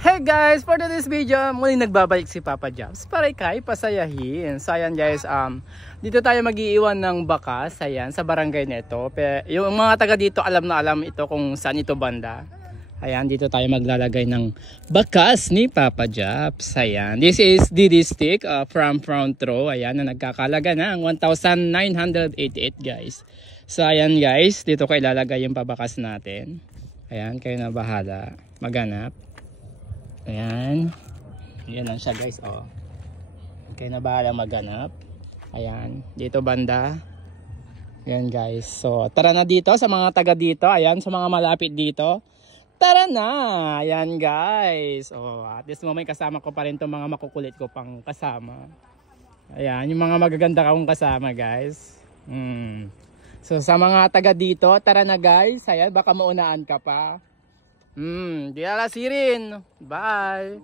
Hey guys, for today's video, muli nagbabalik si Papa Jobs para kay pasayahin. So ayan guys, dito tayo mag-iiwan ng bakas, ayan, sa barangay nito. Yung mga taga dito alam na alam ito kung saan ito banda. Ayan, dito tayo maglalagay ng bakas ni Papa Jobs. Ayan, this is DD stick from front row. Ayan, na nagkakalaga ng 1,988 guys. So ayan guys, dito ko ilalagay yung pabakas natin. Ayan, kayo na bahala maghanap. Ayan. Ayan lang siya guys. Oh. Okay na bahala maghanap. Ayan. Dito banda. Ayan guys. So tara na dito sa mga taga dito. Ayan sa mga malapit dito. Tara na. Ayan guys. Oh, at least may kasama ko pa rin itong mga makukulit ko pang kasama. Ayan. Yung mga magaganda kong kasama guys. So sa mga taga dito. Tara na guys. Ayan. Baka maunaan ka pa. Di alasirin. Bye.